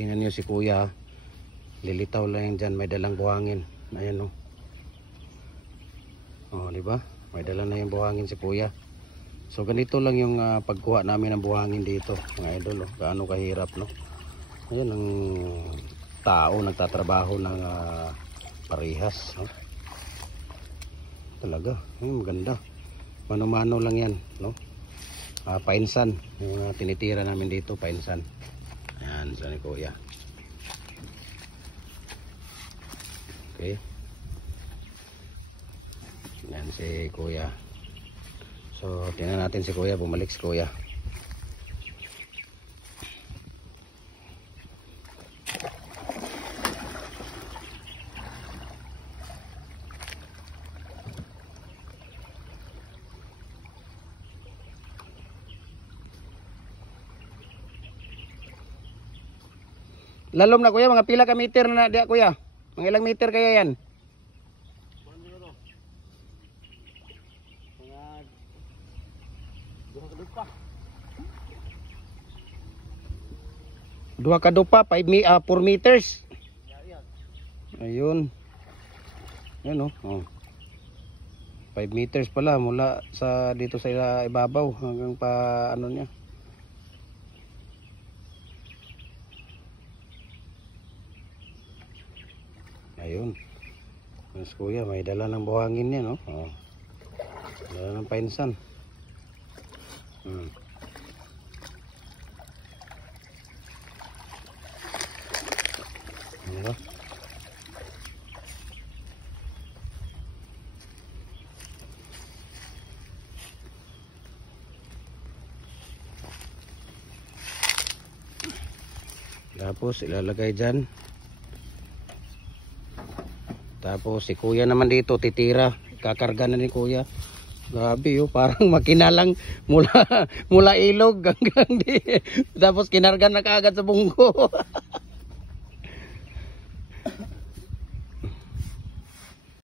tingnan nyo si kuya, lilitaw lang yan dyan, may dalang buhangin. Ayan o. Oh, diba? May dala na yung buhangin si kuya. So ganito lang yung pagkuha namin ng buhangin dito, mga idol. Oh. Gaano kahirap, no? Ayan ang tao nagtatrabaho ng parehas. No? Talaga, maganda. Mano-mano lang yan, no? Painsan, yung tinitira namin dito, painsan. Ayan, sa ni kuya. Okay. Yan si kuya. So tingnan natin si kuya, bumalik si kuya. Lalom na kuya, mga pila ka meter na diya kuya? Mga ilang meter kaya yan? Dua kadupa, 4 meters. Ayun. Ayun oh. 5 meters pala mula sa dito sa ibabaw hanggang pa ano niya. Ayun. Mas kuya, may dala ng buhangin niya, no? Oh. Dala ng painsan. Diba? Tapos ilalagay dyan. Tapos si kuya naman dito titira, kakarga na ni kuya. Grabe oh, parang makina lang mula ilog hanggang di. Tapos kinarga na kaagad sa bunggo.